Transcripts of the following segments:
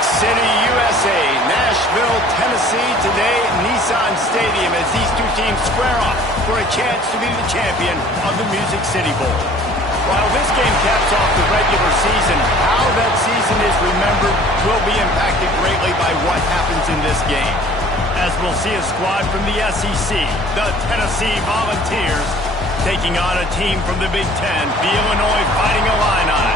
City, USA, Nashville, Tennessee, today Nissan Stadium as these two teams square off for a chance to be the champion of the Music City Bowl. While this game caps off the regular season, how that season is remembered will be impacted greatly by what happens in this game. As we'll see a squad from the SEC, the Tennessee Volunteers, taking on a team from the Big Ten, the Illinois Fighting Illini.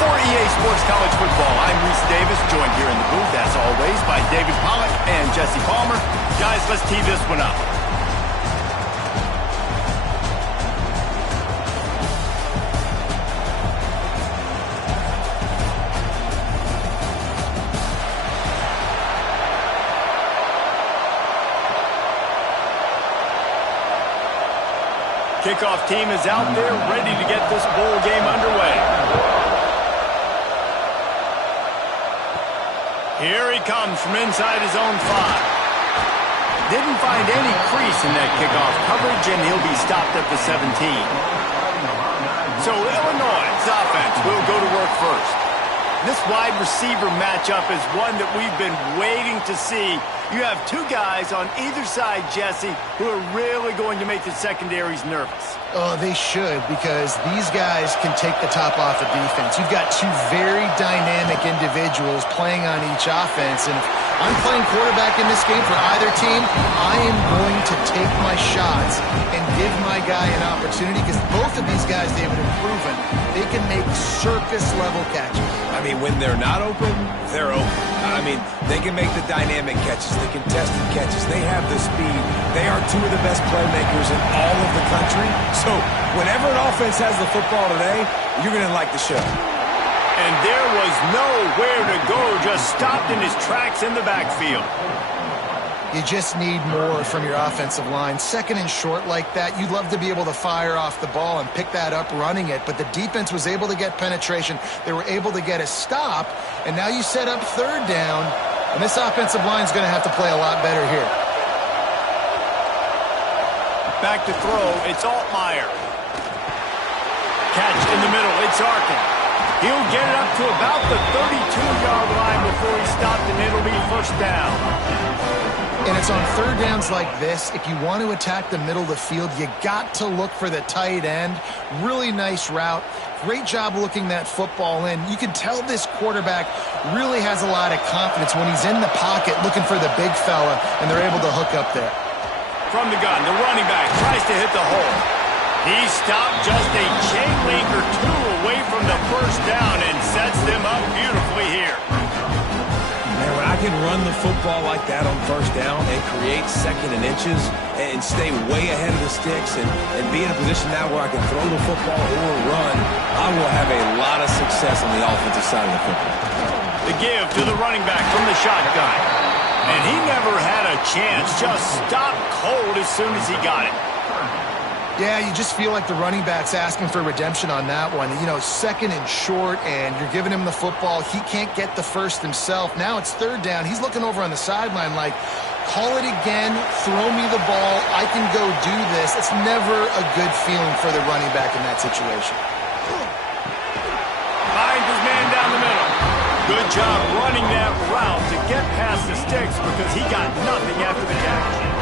For EA Sports College Football, I'm Reese Davis, joined here in the booth, as always, by David Pollack and Jesse Palmer. Guys, let's tee this one up. Kickoff team is out there, ready to get this bowl game underway. Here he comes from inside his own 5. Didn't find any crease in that kickoff coverage, and he'll be stopped at the 17. So Illinois' offense will go to work first. This wide receiver matchup is one that we've been waiting to see. You have two guys on either side, Jesse, who are really going to make the secondaries nervous. Oh, they should, because these guys can take the top off the defense. You've got two very dynamic individuals playing on each offense, and if I'm playing quarterback in this game for either team, I am going to take my shots and give my guy an opportunity, because both of these guys, David, have proven they can make circus-level catches. I mean, when they're not open, they're open. I mean, they can make the dynamic catches, the contested catches. They have the speed. They are two of the best playmakers in all of the country. So whenever an offense has the football today, you're going to like the show. And there was nowhere to go, just stopped in his tracks in the backfield. You just need more from your offensive line. Second and short like that, you'd love to be able to fire off the ball and pick that up running it, but the defense was able to get penetration. They were able to get a stop, and now you set up third down, and this offensive line is going to have to play a lot better here. Back to throw, it's Altmaier. Catch in the middle, it's Arkin. He'll get it up to about the 32-yard line before he's stopped, and it'll be first down. And it's on third downs like this, if you want to attack the middle of the field, you got to look for the tight end. Really nice route. Great job looking that football in. You can tell this quarterback really has a lot of confidence when he's in the pocket looking for the big fella, and they're able to hook up there. From the gun, the running back tries to hit the hole. He stopped just a chain link or two away from the first down and sets them up beautifully here. Man, when I can run the football like that on first down and create second and inches and stay way ahead of the sticks and be in a position now where I can throw the football or run, I will have a lot of success on the offensive side of the football. The give to the running back from the shotgun. And he never had a chance, just stopped cold as soon as he got it. Yeah, you just feel like the running back's asking for redemption on that one. You know, second and short, and you're giving him the football. He can't get the first himself. Now it's third down. He's looking over on the sideline like, call it again, throw me the ball, I can go do this. It's never a good feeling for the running back in that situation. Finds his man down the middle. Good job running that route to get past the sticks because he got nothing after the catch.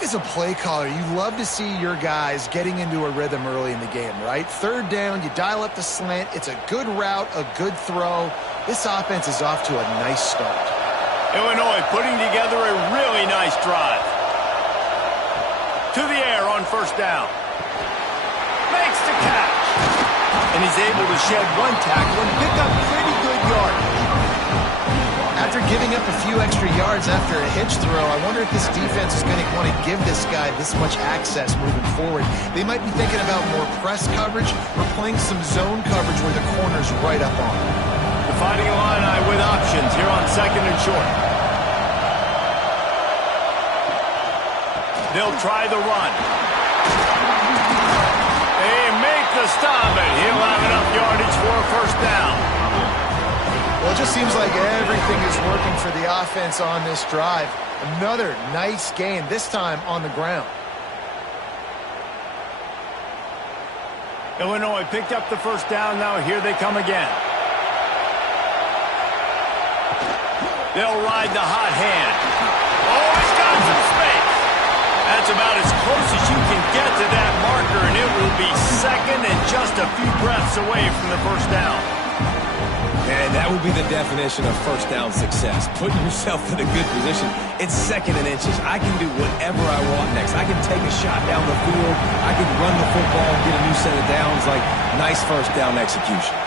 As a play caller, you love to see your guys getting into a rhythm early in the game, right? Third down, you dial up the slant. It's a good route, a good throw. This offense is off to a nice start. Illinois putting together a really nice drive. To the air on first down. Makes the catch. And he's able to shed one tackle and pick up pretty good yardage. After giving up a few extra yards after a hitch throw, I wonder if this defense is going to want to give this guy this much access moving forward. They might be thinking about more press coverage or playing some zone coverage where the corner's right up on him. The Fighting Illini with options here on second and short. They'll try the run. They make the stop, and he'll have enough yardage for a first down. Well, it just seems like everything is working for the offense on this drive. Another nice game, this time on the ground. Illinois picked up the first down. Now here they come again. They'll ride the hot hand. Oh, he's got some space. That's about as close as you can get to that marker, and it will be second and just a few breaths away from the first down. And that would be the definition of first down success. Putting yourself in a good position. It's second and inches. I can do whatever I want next. I can take a shot down the field. I can run the football and get a new set of downs. Like, nice first down execution.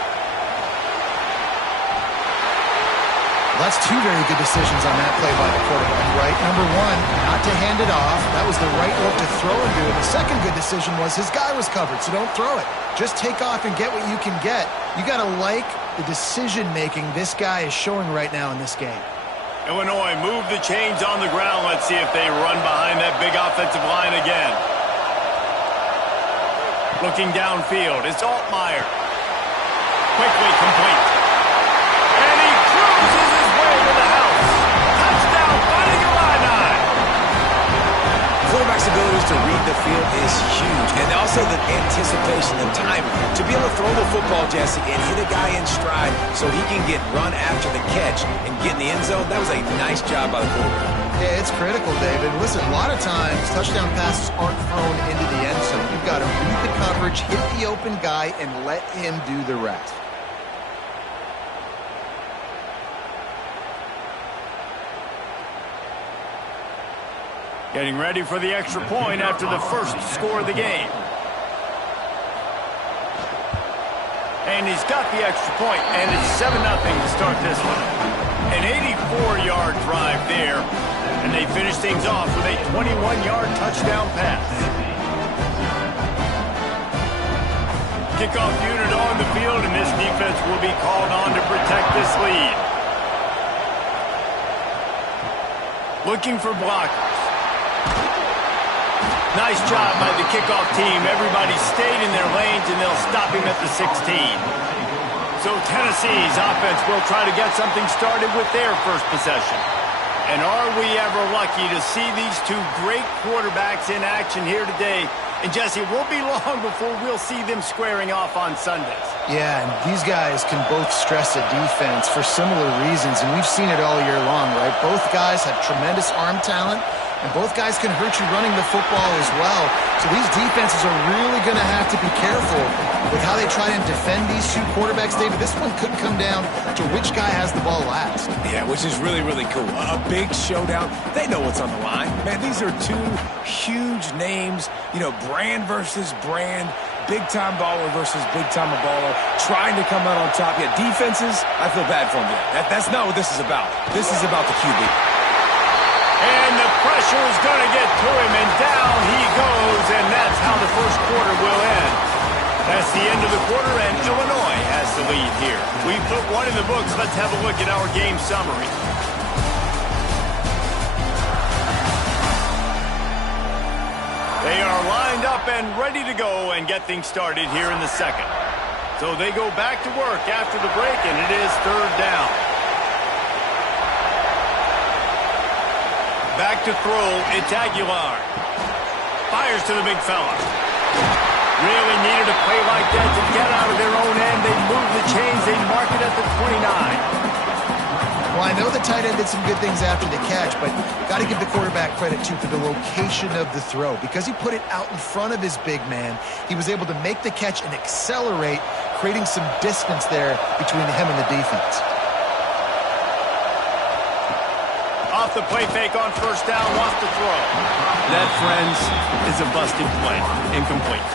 Well, that's two very good decisions on that play by the quarterback, right? Number one, not to hand it off. That was the right look to throw into it. The second good decision was his guy was covered, so don't throw it. Just take off and get what you can get. You got to like the decision-making this guy is showing right now in this game. Illinois move the chains on the ground. Let's see if they run behind that big offensive line again. Looking downfield, it's Altmaier. Quickly complete. And he cruises his way to the house. Touchdown, fighting Illini. Quarterback's abilities to read the field is huge, and also the anticipation, the timing. To be able to throw the football, Jesse, and hit a guy in stride so he can get run after the catch and get in the end zone, that was a nice job by the quarterback. Yeah, it's critical, David. Listen, a lot of times touchdown passes aren't thrown into the end zone. You've got to read the coverage, hit the open guy, and let him do the rest. Getting ready for the extra point after the first score of the game. And he's got the extra point, and it's 7-0 to start this one. An 84-yard drive there, and they finish things off with a 21-yard touchdown pass. Kickoff unit on the field, and this defense will be called on to protect this lead. Looking for blockers. Nice job by the kickoff team. Everybody stayed in their lanes, and they'll stop him at the 16. So Tennessee's offense will try to get something started with their first possession. And are we ever lucky to see these two great quarterbacks in action here today? And, Jesse, it won't be long before we'll see them squaring off on Sundays. Yeah, and these guys can both stress a defense for similar reasons, and we've seen it all year long, right? Both guys have tremendous arm talent, and both guys can hurt you running the football as well. So these defenses are really going to have to be careful with how they try and defend these two quarterbacks, David. This one could come down to which guy has the ball last. Yeah, which is really, really cool. A big showdown. They know what's on the line. Man, these are two huge names. You know, brand versus brand. Big-time baller versus big-time baller. Trying to come out on top. Yeah, defenses, I feel bad for them. That's not what this is about. This is about the QB. And the pressure is going to get to him, and down he goes, and that's how the first quarter will end. That's the end of the quarter, and Illinois has the lead here. We put one in the books. Let's have a look at our game summary. They are lined up and ready to go and get things started here in the second. So they go back to work after the break, and it is third down. Back to throw, it's Aguilar. Fires to the big fella. Really needed a play like that to get out of their own end. They move the chains, they mark it at the 29. Well, I know the tight end did some good things after the catch, but got to give the quarterback credit, too, for the location of the throw. Because he put it out in front of his big man, he was able to make the catch and accelerate, creating some distance there between him and the defense. Off the play fake on first down, wants to throw. That, friends, is a busted play. Incomplete.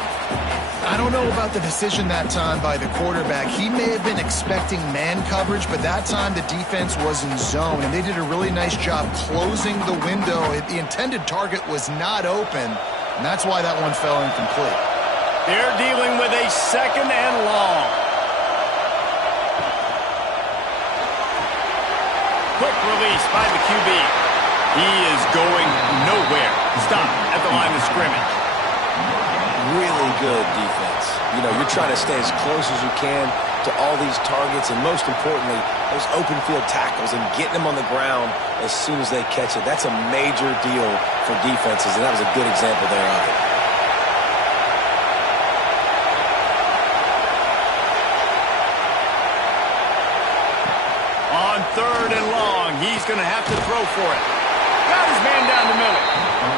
I don't know about the decision that time by the quarterback. He may have been expecting man coverage, but that time the defense was in zone, and they did a really nice job closing the window. The intended target was not open, and that's why that one fell incomplete. They're dealing with a second and long. Quick release by the QB. He is going nowhere. Stop at the line of scrimmage. Really good defense. You know, you're trying to stay as close as you can to all these targets, and most importantly, those open field tackles and getting them on the ground as soon as they catch it. That's a major deal for defenses, and that was a good example there of it. third and long. He's going to have to throw for it. Got his man down the middle.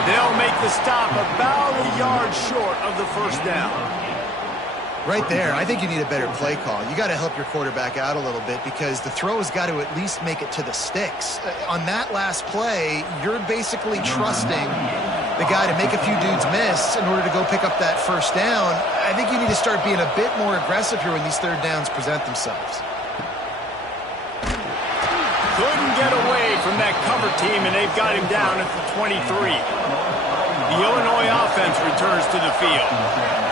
They'll make the stop about a yard short of the first down. Right there, I think you need a better play call. You got to help your quarterback out a little bit because the throw has got to at least make it to the sticks. On that last play, you're basically trusting the guy to make a few dudes miss in order to go pick up that first down. I think you need to start being a bit more aggressive here when these third downs present themselves. Couldn't get away from that cover team, and they've got him down at the 23. The Illinois offense returns to the field.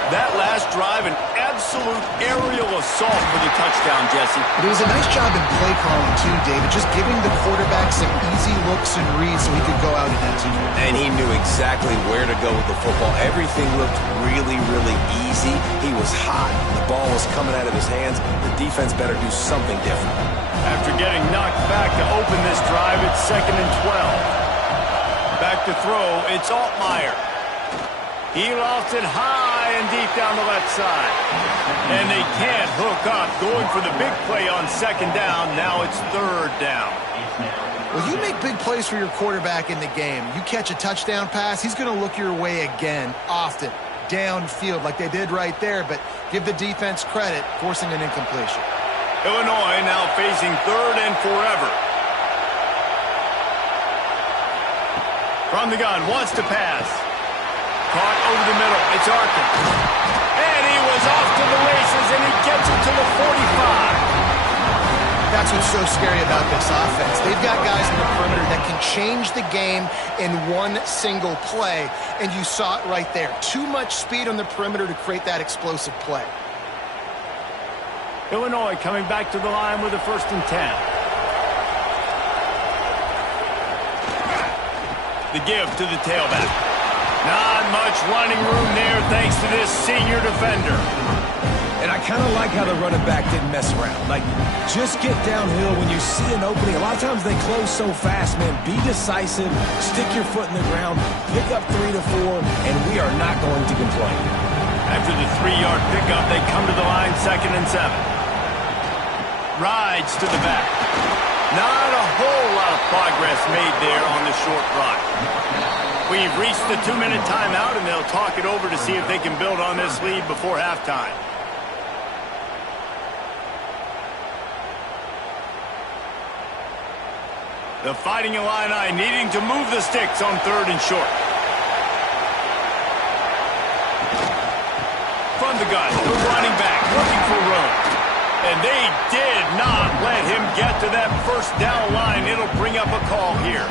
That last drive, an absolute aerial assault for the touchdown, Jesse. But it was a nice job in play calling, too, David, just giving the quarterback some easy looks and reads so he could go out and execute. And he knew exactly where to go with the football. Everything looked really, really easy. He was hot. The ball was coming out of his hands. The defense better do something different. After getting knocked back to open this drive, it's 2nd and 12. Back to throw, it's Altmaier. He lost it high and deep down the left side. And they can't hook up, going for the big play on 2nd down. Now it's 3rd down. Well, you make big plays for your quarterback in the game. You catch a touchdown pass, he's going to look your way again, often, downfield like they did right there. But give the defense credit, forcing an incompletion. Illinois now facing 3rd and forever. From the gun, wants to pass. Caught over the middle. It's Arkin. And he was off to the races, and he gets it to the 45. That's what's so scary about this offense. They've got guys in the perimeter that can change the game in one single play, and you saw it right there. Too much speed on the perimeter to create that explosive play. Illinois coming back to the line with a 1st and 10. The give to the tailback. Not much running room there thanks to this senior defender. And I kind of like how the running back didn't mess around. Like, just get downhill when you see an opening. A lot of times they close so fast, man. Be decisive, stick your foot in the ground, pick up 3 to 4, and we are not going to complain. After the 3-yard pickup, they come to the line 2nd and 7. Rides to the back. Not a whole lot of progress made there on the short run. We've reached the 2-minute timeout, and they'll talk it over to see if they can build on this lead before halftime. The Fighting Illini needing to move the sticks on 3rd and short. From the gun, the running back looking for room. And they did not let him get to that 1st down line. It'll bring up a call here.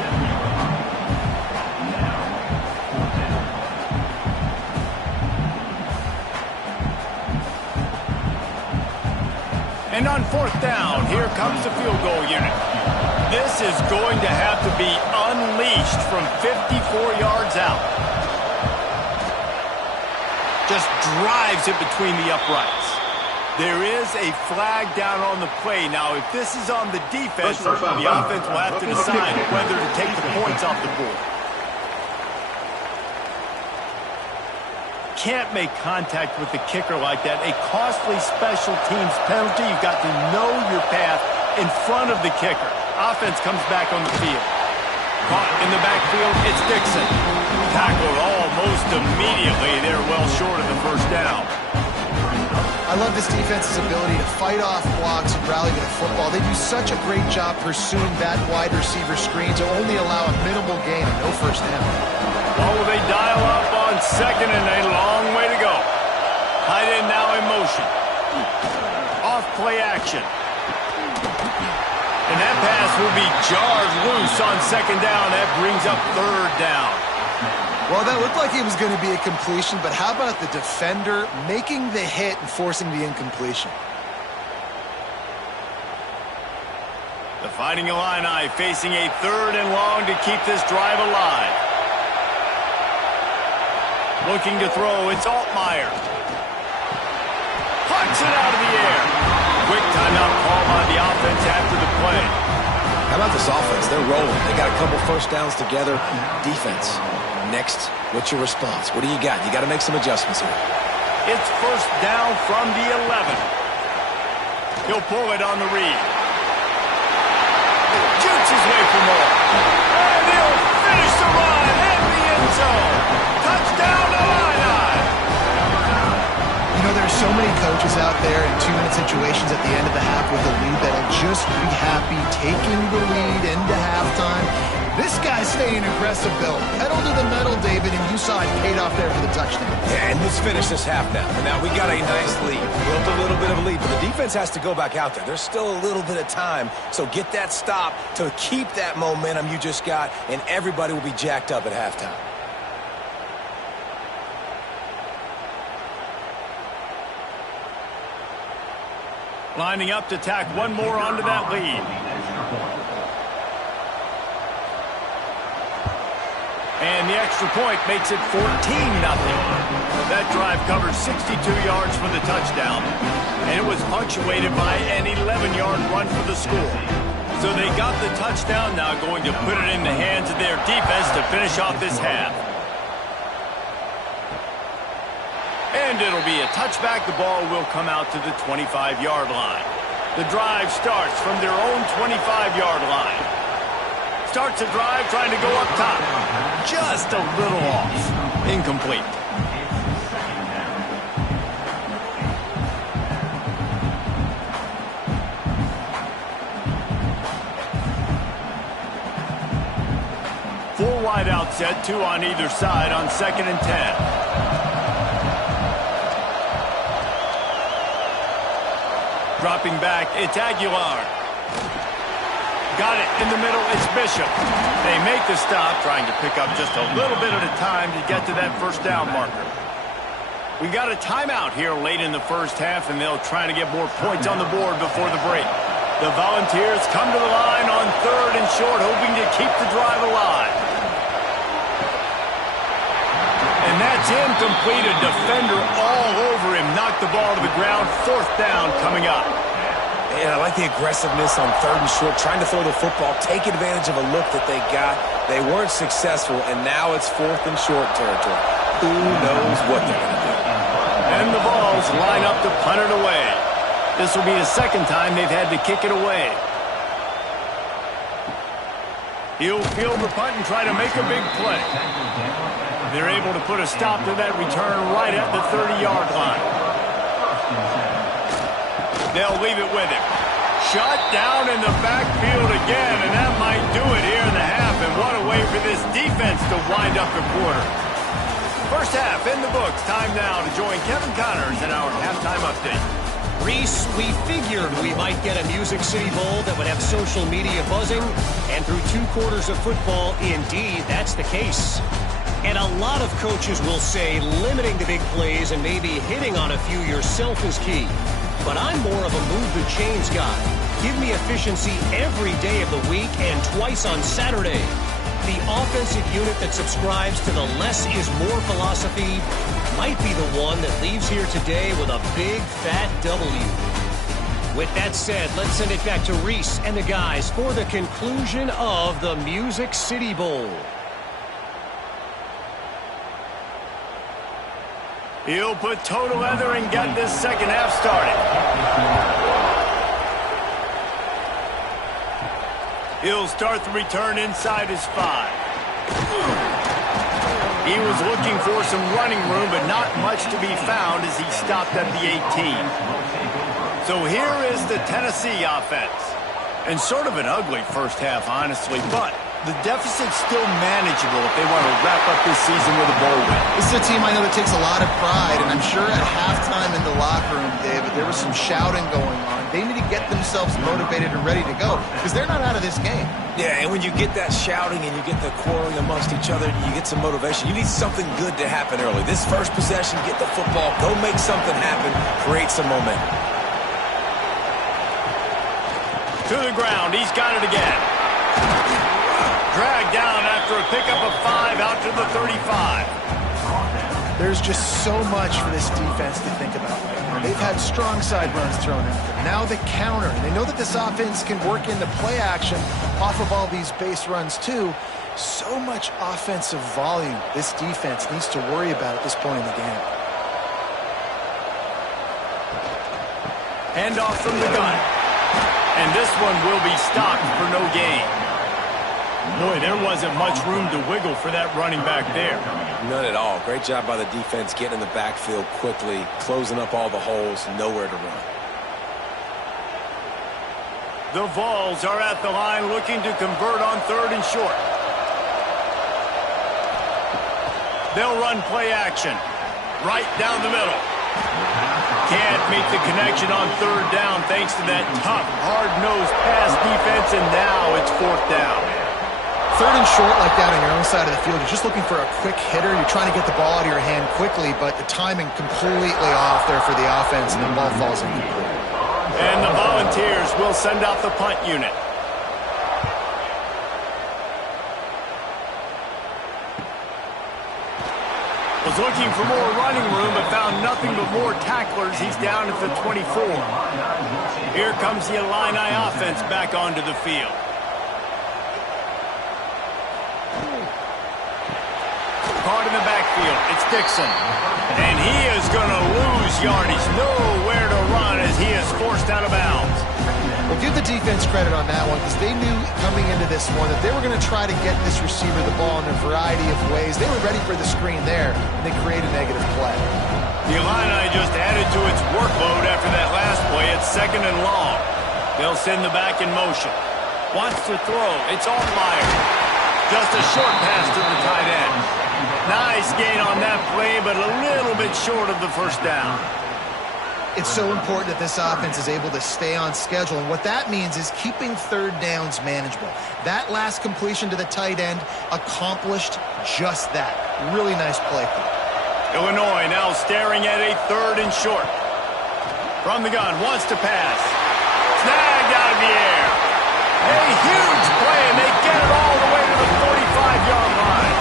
And on 4th down, here comes the field goal unit. This is going to have to be unleashed from 54 yards out. Just drives it between the uprights. There is a flag down on the play. Now, if this is on the defense, the offense will have to decide whether to take the points off the board. Can't make contact with the kicker like that. A costly special teams penalty. You've got to know your path in front of the kicker. Offense comes back on the field. Caught in the backfield, it's Dixon. Tackled almost immediately. They're well short of the 1st down. I love this defense's ability to fight off blocks and rally to the football. They do such a great job pursuing that wide receiver screen to only allow a minimal gain and no 1st down. Well, will they dial up on 2nd and a long way to go? Tight end now in motion. Off play action. And that pass will be jarred loose on 2nd down. That brings up 3rd down. Well, that looked like it was going to be a completion, but how about the defender making the hit and forcing the incompletion? The Fighting Illini facing a 3rd and long to keep this drive alive. Looking to throw, it's Altmaier. Punts it out of the air. Quick timeout call by the offense after the play. How about this offense? They're rolling. They got a couple 1st downs together. Defense. Next, what's your response? What do you got? You got to make some adjustments here. It's 1st down from the 11. He'll pull it on the read. many coaches out there in 2-minute situations at the end of the half with a lead that'll just be happy taking the lead into halftime. This guy's staying aggressive, Bill. Pedal to the metal, David, and you saw it paid off there for the touchdown. Yeah, and let's finish this half now. And now we got a nice lead. Built a little bit of a lead, but the defense has to go back out there. There's still a little bit of time, so get that stop to keep that momentum you just got, and everybody will be jacked up at halftime. Lining up to tack one more onto that lead. And the extra point makes it 14-0. That drive covered 62 yards for the touchdown, and it was punctuated by an 11-yard run for the score. So they got the touchdown, now going to put it in the hands of their defense to finish off this half. And it'll be a touchback. The ball will come out to the 25-yard line. The drive starts from their own 25-yard line. Starts a drive trying to go up top. Just a little off. Incomplete. Four wide out set, two on either side on 2nd and 10. Dropping back, it's Aguilar. Got it in the middle, it's Bishop. They make the stop, trying to pick up just a little bit at a time to get to that first down marker. We got a timeout here late in the first half, and they'll try to get more points on the board before the break. The Volunteers come to the line on 3rd and short, hoping to keep the drive alive. And that's incomplete. A defender all over him. Knocked the ball to the ground. 4th down coming up. And I like the aggressiveness on 3rd and short, trying to throw the football, take advantage of a look that they got. They weren't successful, and now it's 4th and short territory. Who knows what they're going to do? And the Vols line up to punt it away. This will be the 2nd time they've had to kick it away. He'll field the punt and try to make a big play. They're able to put a stop to that return right at the 30-yard line. They'll leave it with him. Shot down in the backfield again, and that might do it here in the half. And what a way for this defense to wind up the quarter. First half in the books. Time now to join Kevin Connors in our halftime update. Reese, we figured we might get a Music City Bowl that would have social media buzzing, and through 2 quarters of football, indeed, that's the case. And a lot of coaches will say limiting the big plays and maybe hitting on a few yourself is key. But I'm more of a move the chains guy. Give me efficiency every day of the week and twice on Saturday. The offensive unit that subscribes to the less is more philosophy might be the one that leaves here today with a big fat W. With that said, let's send it back to Reese and the guys for the conclusion of the Music City Bowl. He'll put toe to leather and get this second half started. He'll start the return inside his 5. He was looking for some running room, but not much to be found as he stopped at the 18. So here is the Tennessee offense. And sort of an ugly first half, honestly, but the deficit's still manageable if they want to wrap up this season with a bowl win. This is a team I know that takes a lot of pride, and I'm sure at halftime in the locker room, David, there was some shouting going on. They need to get themselves motivated and ready to go, because they're not out of this game. Yeah, and when you get that shouting and you get the quarreling amongst each other, you get some motivation. You need something good to happen early. This first possession, get the football, go make something happen, create some momentum. To the ground, he's got it again. Dragged down after a pickup of 5 out to the 35. There's just so much for this defense to think about right now. They've had strong side runs thrown at them. Now the counter. They know that this offense can work into play action off of all these base runs too. So much offensive volume this defense needs to worry about at this point in the game. Handoff from the gun. And this one will be stopped for no gain. Boy, there wasn't much room to wiggle for that running back there. None at all. Great job by the defense getting in the backfield quickly, closing up all the holes, nowhere to run. The Vols are at the line looking to convert on 3rd and short. They'll run play action right down the middle. Can't make the connection on 3rd down thanks to that tough, hard-nosed pass defense, and now it's 4th down. 3rd and short like that on your own side of the field. You're just looking for a quick hitter. You're trying to get the ball out of your hand quickly, but the timing completely off there for the offense, and the ball falls incomplete. And the Volunteers will send out the punt unit. Was looking for more running room, but found nothing but more tacklers. He's down at the 24. Here comes the Illini offense back onto the field. Caught in the backfield, it's Dixon. And he is going to lose yardage. Nowhere to run as he is forced out of bounds. Well, give the defense credit on that one because they knew coming into this one that they were going to try to get this receiver the ball in a variety of ways. They were ready for the screen there, and they created a negative play. The Illini just added to its workload after that last play. It's 2nd and long. They'll send the back in motion. Wants to throw. It's Altmaier. Just a short pass to the tight end. Nice gain on that play, but a little bit short of the 1st down. It's so important that this offense is able to stay on schedule, and what that means is keeping 3rd downs manageable. That last completion to the tight end accomplished just that. Really nice play. Illinois now staring at a 3rd and short. From the gun, wants to pass. Snagged out of the air. A huge play, and they get it all the way to the 45-yard line.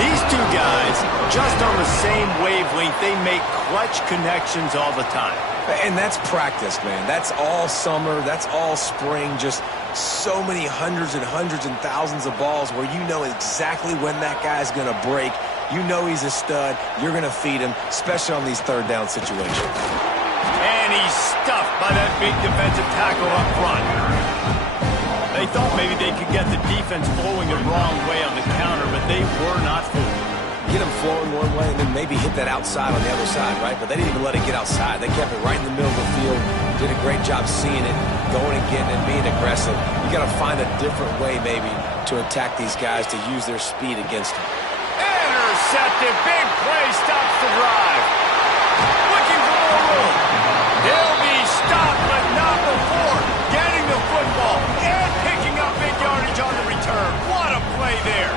These two guys, just on the same wavelength, they make clutch connections all the time. And that's practice, man. That's all summer. That's all spring. Just so many hundreds and thousands of balls where you know exactly when that guy's going to break. You know he's a stud. You're going to feed him, especially on these 3rd down situations. And he's stuffed by that big defensive tackle up front. They thought maybe they could get the defense flowing the wrong way on the counter, but they were not fooled. Get them flowing one way and then maybe hit that outside on the other side, right? But they didn't even let it get outside. They kept it right in the middle of the field. Did a great job seeing it, going and getting it, being aggressive. You got to find a different way maybe to attack these guys to use their speed against them. Intercepted. Big play stops the drive. Looking for more room. They'll be stopped, but not before getting the football and picking up big yardage on the return. What a play there.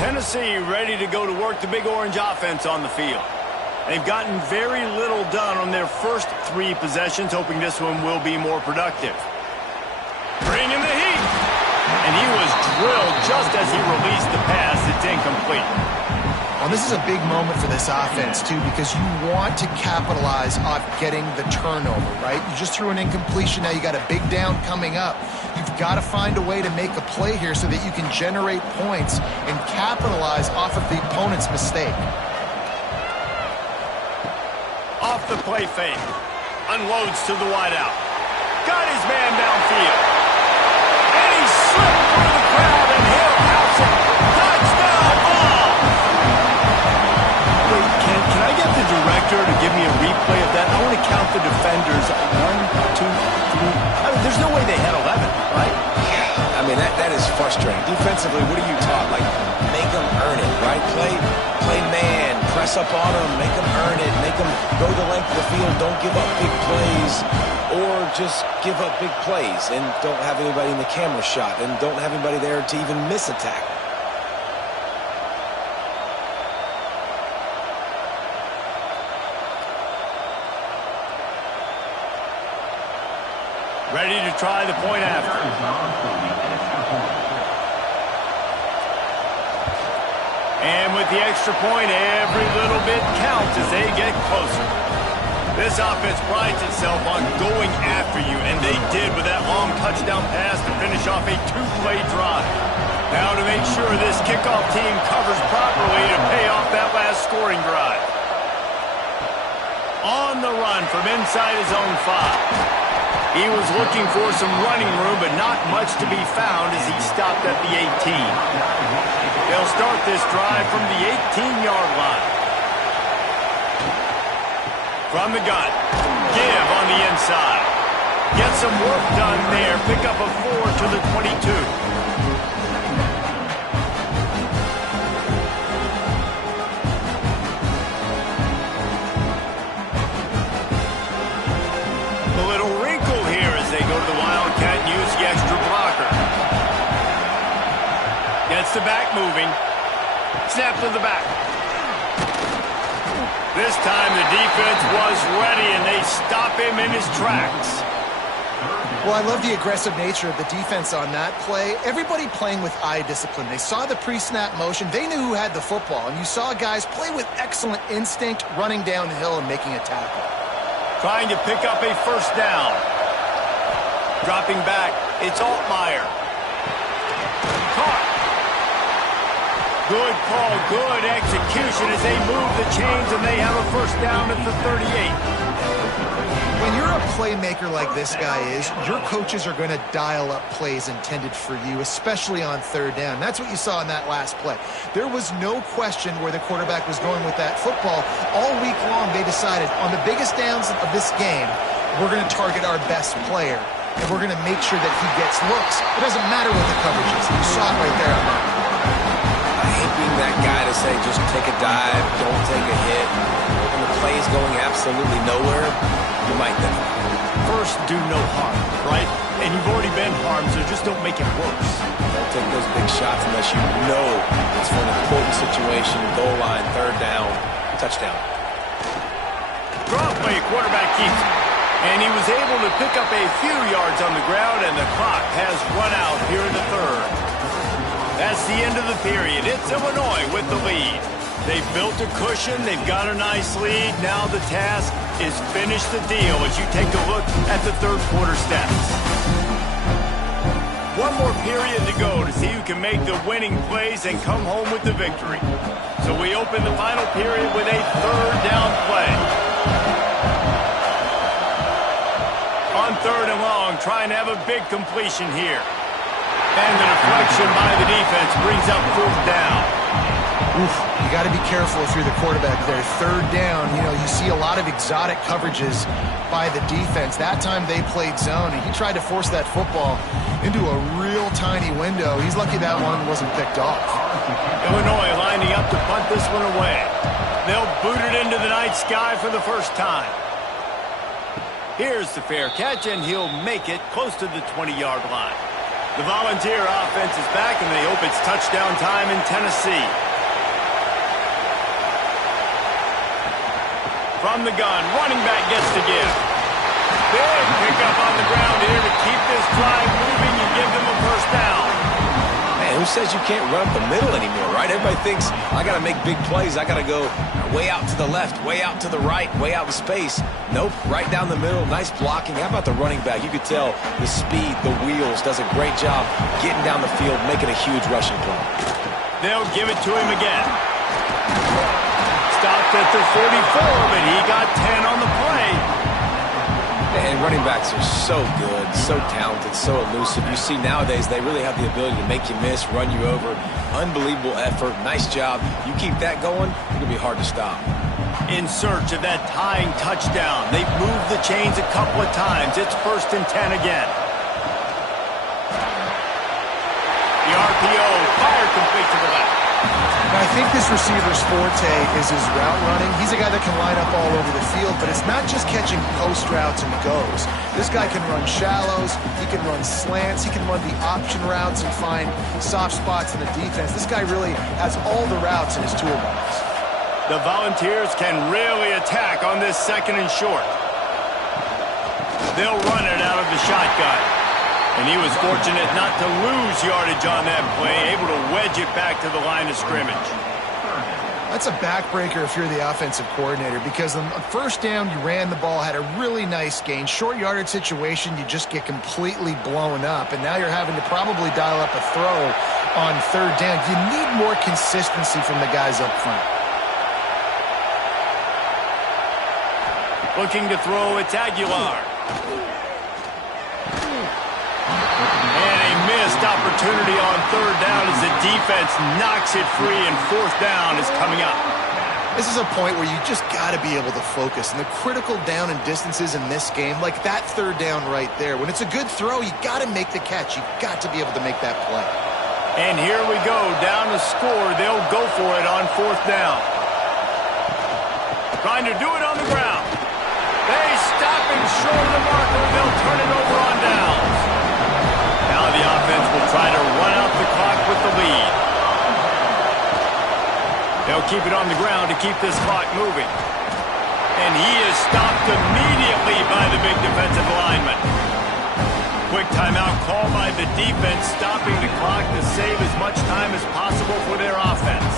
Tennessee ready to go to work the Big Orange offense on the field. They've gotten very little done on their first 3 possessions, hoping this one will be more productive. Bringing the heat. And he was drilled just as he released the pass. It's incomplete. Well, this is a big moment for this offense, too, because you want to capitalize off getting the turnover, right? You just threw an incompletion. Now you got a big down coming up. You've got to find a way to make a play here so that you can generate points and capitalize off of the opponent's mistake. Off the play fake. Unloads to the wideout. Got his man downfield. And he slipped through the crowd, and he'll house it. Touchdown ball! Wait, can I get the director to give me a replay of that? I want to count the defenders. 1, 2, 3. I mean, there's no way they had 11, right? Yeah, I mean, that is frustrating. Defensively, what are you taught? Like, make them earn it, right? Play man, press up on them, make them earn it, make them go the length of the field, don't give up big plays, or just give up big plays and don't have anybody in the camera shot and don't have anybody there to even miss a tackle. Ready to try the point after. And with the extra point, every little bit counts as they get closer. This offense prides itself on going after you, and they did with that long touchdown pass to finish finish off a two-play drive. Now to make sure this kickoff team covers properly to pay off that last scoring drive. On the run from inside his own 5. He was looking for some running room, but not much to be found as he stopped at the 18. They'll start this drive from the 18-yard line. From the gun, give on the inside. Get some work done there. Pick up a 4 to the 22. The back moving. Snap to the back. This time the defense was ready and they stop him in his tracks. Well, I love the aggressive nature of the defense on that play. Everybody playing with eye discipline. They saw the pre-snap motion. They knew who had the football. And you saw guys play with excellent instinct, running downhill and making a tackle. Trying to pick up a first down. Dropping back. It's Altmaier. Caught. Good call, good execution as they move the chains and they have a first down at the 38. When you're a playmaker like this guy is, your coaches are going to dial up plays intended for you, especially on third down. That's what you saw in that last play. There was no question where the quarterback was going with that football. All week long, they decided on the biggest downs of this game, we're going to target our best player, and we're going to make sure that he gets looks. It doesn't matter what the coverage is. You saw it right there on that. Being that guy to say just take a dive, don't take a hit. When the play is going absolutely nowhere, you might then. First, do no harm, right? And you've already been harmed, so just don't make it worse. Don't take those big shots unless you know it's for an important situation, goal line, third down, touchdown. Draw play, quarterback keeps it. And he was able to pick up a few yards on the ground, and the clock has run out here in the third. That's the end of the period. It's Illinois with the lead. They've built a cushion. They've got a nice lead. Now the task is finish the deal as you take a look at the third quarter stats. One more period to go to see who can make the winning plays and come home with the victory. So we open the final period with a third down play. On third and long, trying to have a big completion here. And the deflection by the defense brings up fourth down. Oof, you got to be careful if you're the quarterback there. Third down, you see a lot of exotic coverages by the defense. That time they played zone, and he tried to force that football into a real tiny window. He's lucky that one wasn't picked off. Illinois lining up to punt this one away. They'll boot it into the night sky for the first time. Here's the fair catch, and he'll make it close to the 20-yard line. The Volunteer offense is back, and they hope it's touchdown time in Tennessee. From the gun, running back gets to give. Big pickup on the ground here to keep this drive moving and give them a first down. Man, who says you can't run up the middle anymore, right? Everybody thinks, I got to make big plays. I got to go way out to the left, way out to the right, way out in space. Nope, right down the middle, nice blocking. How about the running back? You could tell the speed, the wheels, does a great job getting down the field, making a huge rushing play. They'll give it to him again. Stopped at the 44, but he got 10 on the play. And running backs are so good, so talented, so elusive. You see nowadays they really have the ability to make you miss, run you over. Unbelievable effort, nice job. You keep that going, it's going to be hard to stop. In search of that tying touchdown. They've moved the chains a couple of times. It's 1st and 10 again. The RPO, fire complete to the left. Now, I think this receiver's forte is his route running. He's a guy that can line up all over the field, but it's not just catching post routes and goes. This guy can run shallows, he can run slants, he can run the option routes and find soft spots in the defense. This guy really has all the routes in his toolbox. The Volunteers can really attack on this 2nd and short. They'll run it out of the shotgun. And he was fortunate not to lose yardage on that play, able to wedge it back to the line of scrimmage. That's a backbreaker if you're the offensive coordinator, because on first down, you ran the ball, had a really nice gain. Short yardage situation, you just get completely blown up, and now you're having to probably dial up a throw on third down. You need more consistency from the guys up front. Looking to throw, it's Aguilar. And a missed opportunity on third down as the defense knocks it free, and fourth down is coming up. This is a point where you just got to be able to focus. And the critical down and distances in this game, like that third down right there, when it's a good throw, you got to make the catch. You've got to be able to make that play. And here we go, down to score. They'll go for it on fourth down. Trying to do it on the ground. They stop him short of the marker. They'll turn it over on downs. Now the offense will try to run out the clock with the lead. They'll keep it on the ground to keep this clock moving. And he is stopped immediately by the big defensive lineman. Quick timeout call by the defense, stopping the clock to save as much time as possible for their offense.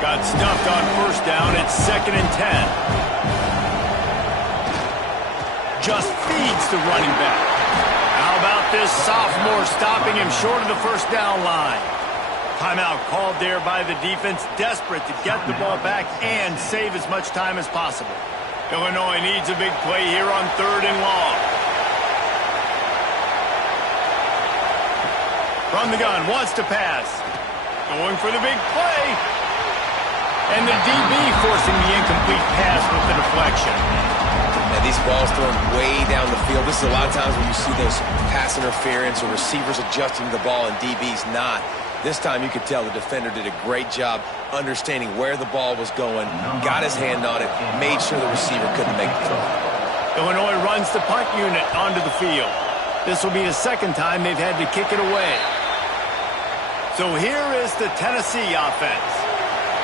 Got stuffed on first down. It's 2nd and 10. Just feeds the running back. How about this sophomore stopping him short of the first down line? Timeout called there by the defense, desperate to get the ball back and save as much time as possible. Illinois needs a big play here on 3rd and long. From the gun, wants to pass. Going for the big play. And the DB forcing the incomplete pass with the deflection. Now these balls thrown way down the field. This is a lot of times when you see those pass interference or receivers adjusting the ball and DBs not. This time you could tell the defender did a great job understanding where the ball was going, got his hand on it, made sure the receiver couldn't make the throw. Illinois runs the punt unit onto the field. This will be the second time they've had to kick it away. So here is the Tennessee offense.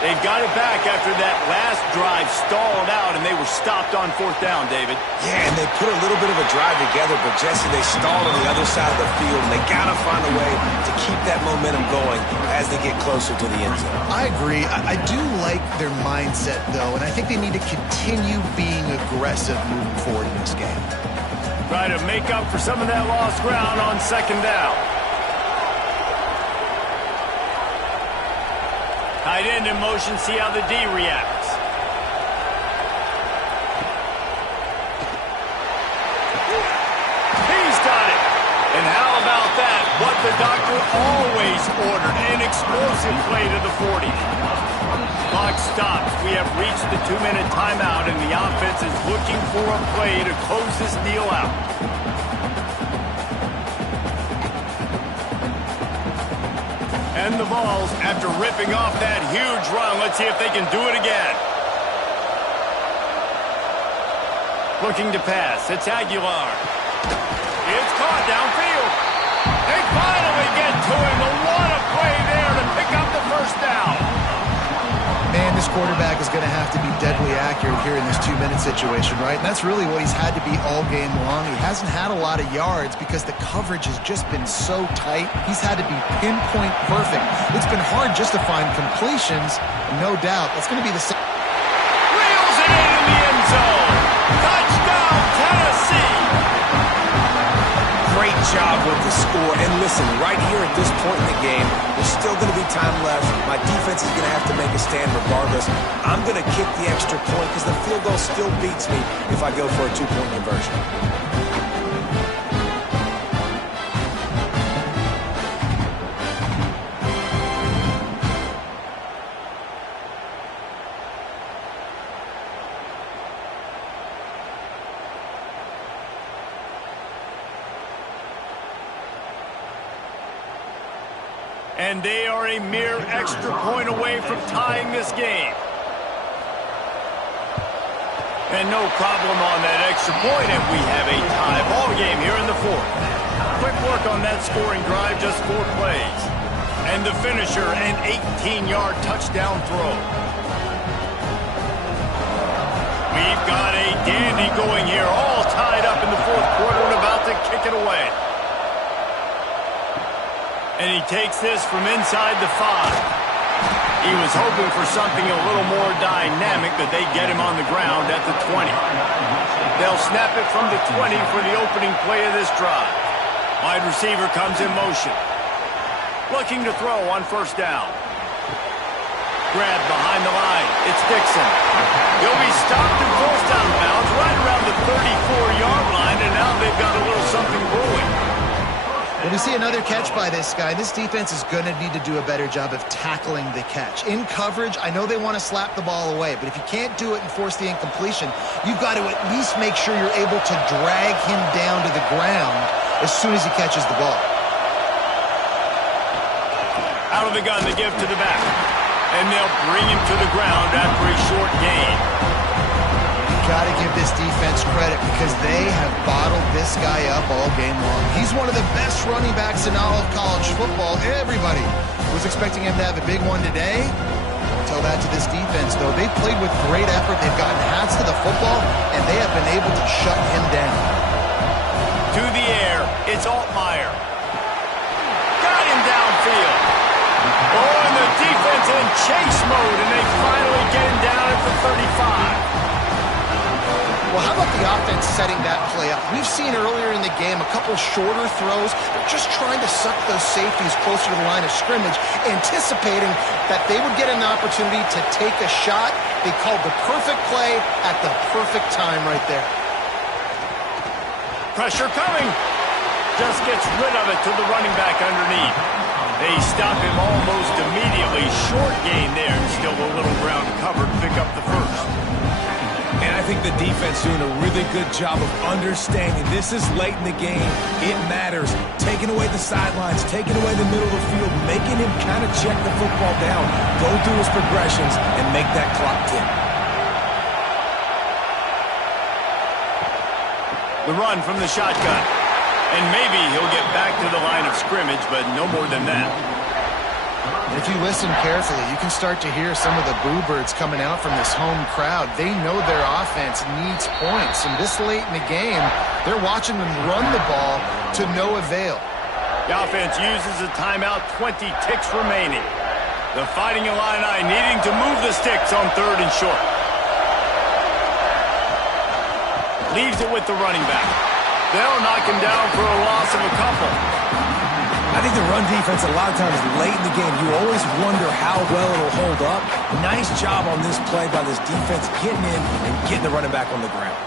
They've got it back after that last drive stalled out, and they were stopped on fourth down, David. Yeah, and they put a little bit of a drive together, but Jesse, they stalled on the other side of the field, and they got to find a way to keep that momentum going as they get closer to the end zone. I agree. I do like their mindset, though, and I think they need to continue being aggressive moving forward in this game. Try to make up for some of that lost ground on second down. Tight end in motion, see how the D reacts. He's got it. And how about that? What the doctor always ordered, an explosive play to the 40. Clock stops. We have reached the 2-minute timeout, and the offense is looking for a play to close this deal out. And the Vols, after ripping off that huge run, let's see if they can do it again. Looking to pass. It's Aguilar. It's caught downfield. They finally get to him. But what a play there to pick up the first down. Man, this quarterback is going to have to be deadly accurate here in this 2-minute situation, right? And that's really what he's had to be all game long. He hasn't had a lot of yards because the coverage has just been so tight. He's had to be pinpoint perfect. It's been hard just to find completions, and no doubt that's going to be the same. Reels it in the end zone. Touchdown, Tennessee. Great job with the score. And listen, right here at this point in the game, there's still going to be time left. My defense is going to have to make a stand regardless. I'm going to kick the extra point because the field goal still beats me if I go for a 2-point conversion. And they are a mere extra point away from tying this game. And no problem on that extra point, and we have a tie ball game here in the fourth. Quick work on that scoring drive, just 4 plays. And the finisher, an 18-yard touchdown throw. We've got a dandy going here, all tied up in the fourth quarter and about to kick it away. And he takes this from inside the 5. He was hoping for something a little more dynamic, that they get him on the ground at the 20. They'll snap it from the 20 for the opening play of this drive. Wide receiver comes in motion. Looking to throw on first down. Grabbed behind the line. It's Dixon. He'll be stopped and forced out of bounds right around the 34-yard line, and now they've got a little something brewing. When we see another catch by this guy, this defense is going to need to do a better job of tackling the catch. In coverage, I know they want to slap the ball away, but if you can't do it and force the incompletion, you've got to at least make sure you're able to drag him down to the ground as soon as he catches the ball. Out of the gun, the give to the back. And they'll bring him to the ground after a short gain. Got to give this defense credit because they have bottled this guy up all game long. He's one of the best running backs in all of college football. Everybody was expecting him to have a big one today. Tell that to this defense, though. They played with great effort. They've gotten hats to the football, and they have been able to shut him down. To the air, it's Altmaier. Got him downfield. Oh, and the defense in chase mode, and they finally get him down at the 35. Well, how about the offense setting that play up? We've seen earlier in the game a couple shorter throws. They're just trying to suck those safeties closer to the line of scrimmage, anticipating that they would get an opportunity to take a shot. They called the perfect play at the perfect time right there. Pressure coming. Just gets rid of it to the running back underneath. They stop him almost immediately. Short gain there. Still a little ground covered to pick up the first. And I think the defense doing a really good job of understanding this is late in the game. It matters. Taking away the sidelines, taking away the middle of the field, making him kind of check the football down, go through his progressions, and make that clock tick. The run from the shotgun. And maybe he'll get back to the line of scrimmage, but no more than that. And if you listen carefully, you can start to hear some of the boo birds coming out from this home crowd. They know their offense needs points. And this late in the game, they're watching them run the ball to no avail. The offense uses a timeout, 20 ticks remaining. The Fighting Illini needing to move the sticks on 3rd and short. Leaves it with the running back. They'll knock him down for a loss of a couple. I think the run defense, a lot of times late in the game, you always wonder how well it'll hold up. Nice job on this play by this defense, getting in and getting the running back on the ground.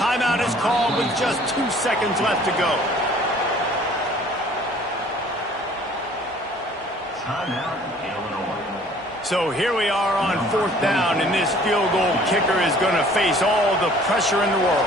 Timeout is called with just 2 seconds left to go. So here we are on 4th down, and this field goal kicker is going to face all the pressure in the world.